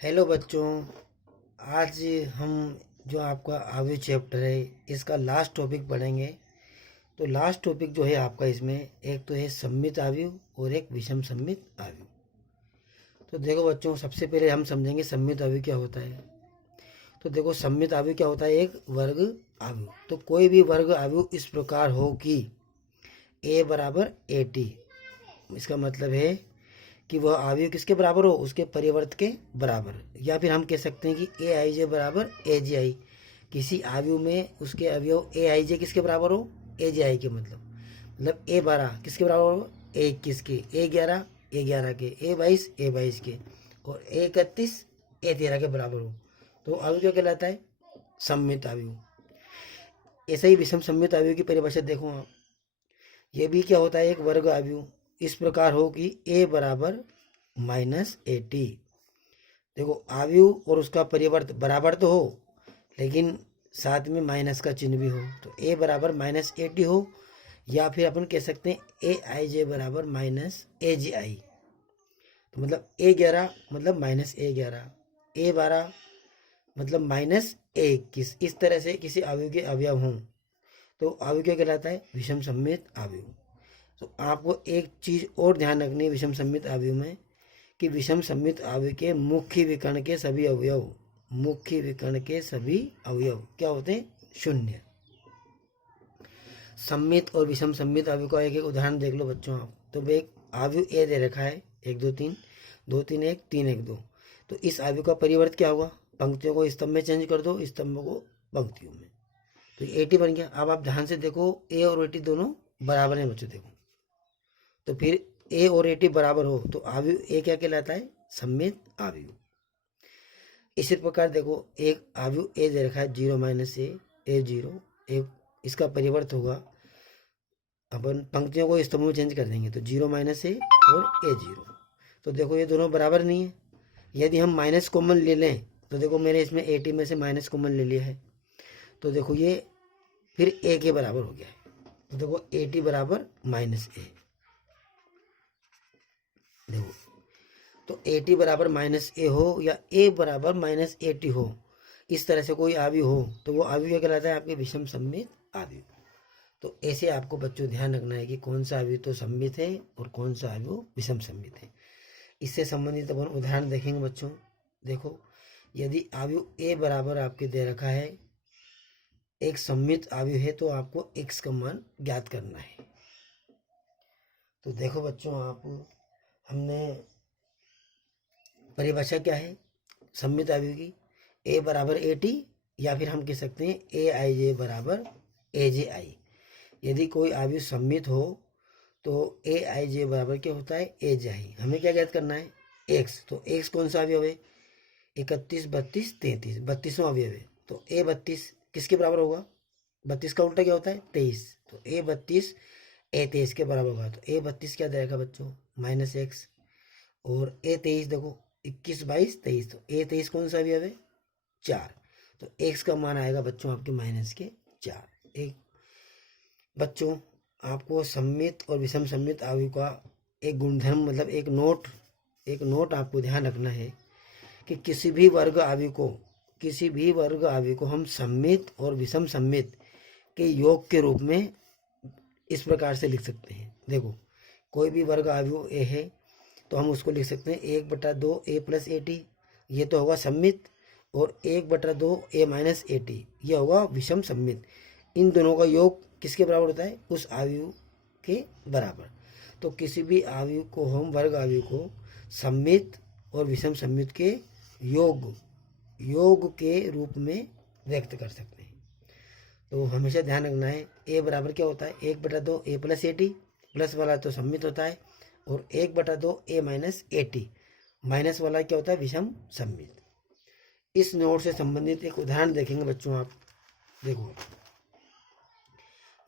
Hello बच्चों। आज हम जो आपका आयु चैप्टर है इसका लास्ट टॉपिक पढ़ेंगे। तो लास्ट टॉपिक जो है आपका इसमें एक तो है सममित आयु और एक विषम सममित आयु। तो देखो बच्चों, सबसे पहले हम समझेंगे सममित आयु क्या होता है। तो देखो, सममित आयु क्या होता है, एक वर्ग आयु। तो कोई भी वर्ग आयु इस प्रकार हो कि ए बराबर ए टी, इसका मतलब है कि वह अवयव किसके बराबर हो, उसके परिवर्त के बराबर। या फिर हम कह सकते हैं कि ए आई जे बराबर ए जे आई, किसी अवयव में उसके अवयव ए आई जे किसके बराबर हो, ए जे आई के। मतलब ए 12 किसके बराबर हो, ए 21 के, ए 11 के, ए 22 के, और ए 31 ए 13 के बराबर हो। तो अवयव क्या कहलाता है, सममित अवयव। ऐसे ही विषम सममित अवयव की परिभाषा देखो आप। ये भी क्या होता है, एक वर्ग अवयव इस प्रकार हो कि ए बराबर माइनस ए टी। देखो, अवयव और उसका परिवर्त बराबर तो हो, लेकिन साथ में माइनस का चिन्ह भी हो। तो ए बराबर माइनस ए टी हो, या फिर अपन कह सकते हैं ए आई जे बराबर माइनस ए जी आई। तो मतलब ए 11 मतलब माइनस ए 11, ए 12 मतलब माइनस ए 21। इस तरह से किसी अवयव के अवयव हों तो अवयव क्या कहलाता है, विषम सममित अवयव। तो आपको एक चीज़ और ध्यान रखनी है विषम सममित अवयव में, कि विषम सममित अवयव के मुख्य विकर्ण के सभी अवयव, मुख्य विकर्ण के सभी अवयव क्या होते हैं, शून्य। सममित और विषम सममित अवयव का एक एक उदाहरण देख लो बच्चों आप। तो एक अवयव ए दे रखा है, 1 2 3, 2 3 1 3 1 2। तो इस अवयव का परिवर्त क्या होगा, पंक्तियों को स्तंभ में चेंज कर दो, स्तंभों को पंक्तियों में। तो ए टी बन गया। अब आप ध्यान से देखो, ए और ए टी दोनों बराबर हैं बच्चों। देखो, तो फिर ए और ए टी बराबर हो तो अवयव ए क्या कहलाता है, सममित अवयव। इसी प्रकार देखो, एक अवयव ए दे रखा है 0 माइनस ए 0, एक इसका परिवर्त होगा, अपन पंक्तियों को स्तंभों में चेंज कर देंगे। तो 0 माइनस ए और ए 0। तो देखो, ये दोनों बराबर नहीं है। यदि हम माइनस कॉमन ले लें तो देखो, मैंने इसमें ए टी में से माइनस कॉमन ले लिया है, तो देखो ये फिर ए के बराबर हो गया है। तो देखो, ए टी बराबर माइनस ए। देखो, तो ए टी बराबर माइनस ए हो या ए बराबर माइनस ए टी हो, इस तरह से कोई अवयव हो तो वो अवयव क्या कहलाता है, आपके विषम सममित अवयव। तो ऐसे आपको बच्चों ध्यान रखना है कि कौन सा अवयव तो सममित है और कौन सा अवयव विषम सममित है। इससे संबंधित अपन उदाहरण देखेंगे बच्चों। देखो, यदि अवयव ए बराबर आपके दे रखा है, एक सममित अवयव है, तो आपको x का मान ज्ञात करना है। तो देखो बच्चों, आप हमने परिभाषा क्या है सममित अवयव की, ए बराबर ए टी, या फिर हम कह सकते हैं ए आई जे बराबर ए जे आई। यदि कोई अवयव सममित हो तो ए आई जे बराबर क्या होता है, ए जे आई। हमें क्या ज्ञात करना है, एक्स। तो एक्स कौन सा अवयव है, 31 32 33, 32वां अवयव है। तो ए 32 किसके बराबर होगा, 32 का उल्टा क्या होता है, 23। तो ए 32 ए 23 के बराबर होगा। तो ए 32 क्या देगा बच्चों, माइनस एक्स। और ए 23 देखो, 21 22 23। तो ए 23 कौन सा अवयव है, 4। तो एक्स का मान आएगा बच्चों आपके माइनस के 4। एक बच्चों, आपको सममित और विषम सममित अवयव का एक गुणधर्म, मतलब एक नोट आपको ध्यान रखना है कि किसी भी वर्ग अवयव को हम सममित और विषम सममित के योग के रूप में इस प्रकार से लिख सकते हैं। देखो, कोई भी वर्ग अवयव ए है तो हम उसको लिख सकते हैं 1/2 ए प्लस ए टी, ये तो होगा सममित। और 1/2 ए माइनस ए टी, ये होगा विषम सममित। इन दोनों का योग किसके बराबर होता है, उस अवयव के बराबर। तो किसी भी अवयव को हम वर्ग अवयव को सममित और विषम सममित के योग के रूप में व्यक्त कर सकते हैं। तो हमेशा ध्यान रखना है, ए बराबर क्या होता है, 1/2 ए प्लस ए टी, प्लस वाला तो सममित होता है, और 1/2 ए माइनस ए टी, माइनस वाला क्या होता है, विषम सममित। इस नोट से संबंधित एक उदाहरण देखेंगे बच्चों आप। देखो,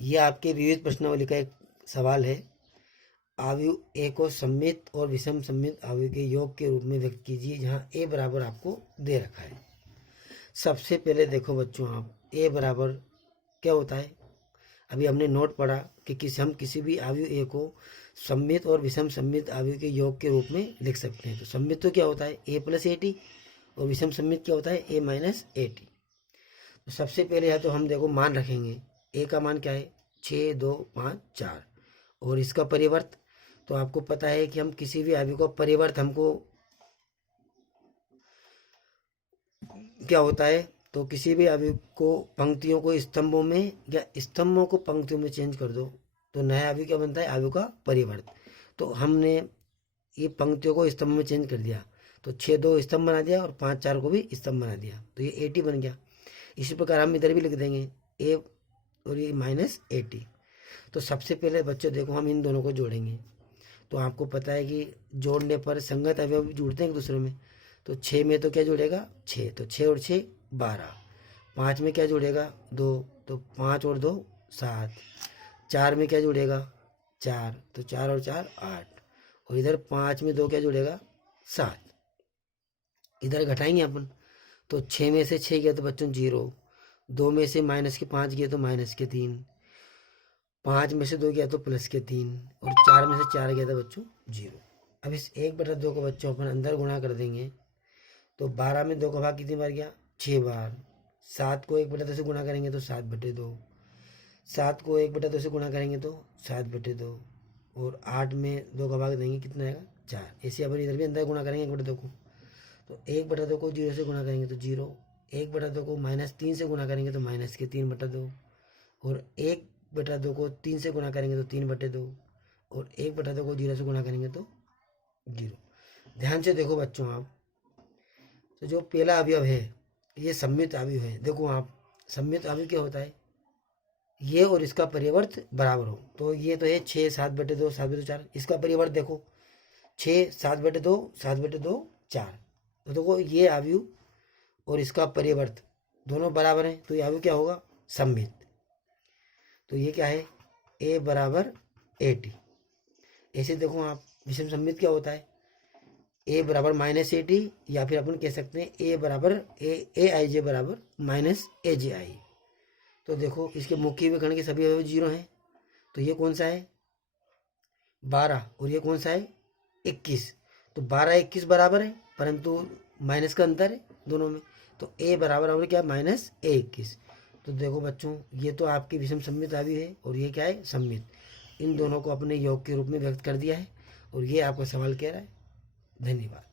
ये आपके विविध प्रश्नावली का एक सवाल है, अवयव ए को सममित और विषम सममित अवयव के योग के रूप में व्यक्त कीजिए, जहाँ ए बराबर आपको दे रखा है। सबसे पहले देखो बच्चों आप, ए बराबर क्या होता है, अभी हमने नोट पढ़ा कि हम किसी भी अवयव ए को सममित और विषम सममित अवयव के योग के रूप में लिख सकते हैं। तो सममित तो क्या होता है, ए प्लस ए टी, और विषम सममित क्या होता है, a माइनस ए टी। तो सबसे पहले है तो हम देखो मान रखेंगे, a का मान क्या है 6 2 5 4, और इसका परिवर्त तो आपको पता है कि हम किसी भी अवयव का परिवर्त हमको क्या होता है, तो किसी भी अवयव को पंक्तियों को स्तंभों में या स्तंभों को पंक्तियों में चेंज कर दो तो नया अवयव क्या बनता है, अवयव का परिवर्त। तो हमने ये पंक्तियों को स्तंभ में चेंज कर दिया, तो 6 2 स्तंभ बना दिया और 5 4 को भी स्तंभ बना दिया, तो ये 80 बन गया। इसी प्रकार हम इधर भी लिख देंगे ए और ये माइनस 80। तो सबसे पहले बच्चों देखो हम इन दोनों को जोड़ेंगे, तो आपको पता है कि जोड़ने पर संगत अवयव जुड़ते हैं एक दूसरे में। तो 6 में तो क्या जुड़ेगा 6, तो 6 और 6 12। 5 में क्या जुड़ेगा 2, तो 5 और 2 7। 4 में क्या जुड़ेगा 4, तो 4 और 4 8। और इधर 5 में 2 क्या जुड़ेगा 7। इधर घटाएंगे अपन, तो 6 में से 6 गया तो बच्चों 0, 2 में से माइनस के 5 गया तो माइनस के 3, 5 में से 2 गया तो प्लस के 3, और 4 में से 4 गया था बच्चों 0। अब इस 1/2 को बच्चों अपन अंदर गुणा कर देंगे, तो 12 में 2 का भाग कितनी बार गया 6 बार। 7 को 1/2 से गुणा करेंगे तो 7/2, 7 को 1/2 से गुणा करेंगे तो 7/2, और 8 में 2 का भाग देंगे कितना आएगा 4। ऐसे अपन इधर भी अंदर गुणा करेंगे 1/2 को, तो 1/2 को 0 से गुणा करेंगे तो 0, 1/2 को -3 से गुणा करेंगे तो माइनस के 3/2, और 1/2 को 3 से गुणा करेंगे तो 3/2, और 1/2 को 0 से गुणा करेंगे तो 0। ध्यान से देखो बच्चों आप, तो जो पहला अवयव है ये सम्मित अवयव है। देखो आप सम्मित अवयव क्या होता है, ये और इसका परिवर्त बराबर हो, तो ये तो है 6 7/2 7/2 4। इसका परिवर्त देखो 6 7/2 7/2 4, तो देखो ये अवयव और इसका परिवर्त दोनों बराबर हैं, तो ये अवयव क्या होगा सम्मित। तो ये क्या है a बराबर ए टी। ऐसे देखो आप विषम सम्मित क्या होता है, a बराबर -80, या फिर अपन कह सकते हैं a बराबर ए आई जे बराबर -AJI। तो देखो इसके मुख्य विकर्ण के सभी अवयव 0 हैं, तो ये कौन सा है 12, और ये कौन सा है 21। तो 12 21 बराबर है, परंतु माइनस का अंतर है दोनों में, तो a बराबर क्या -A21। तो देखो बच्चों ये तो आपकी विषम सम्मित अवयव है, और ये क्या है सम्मित। इन दोनों को अपने योग के रूप में व्यक्त कर दिया है, और ये आपका सवाल कह रहा है। धन्यवाद।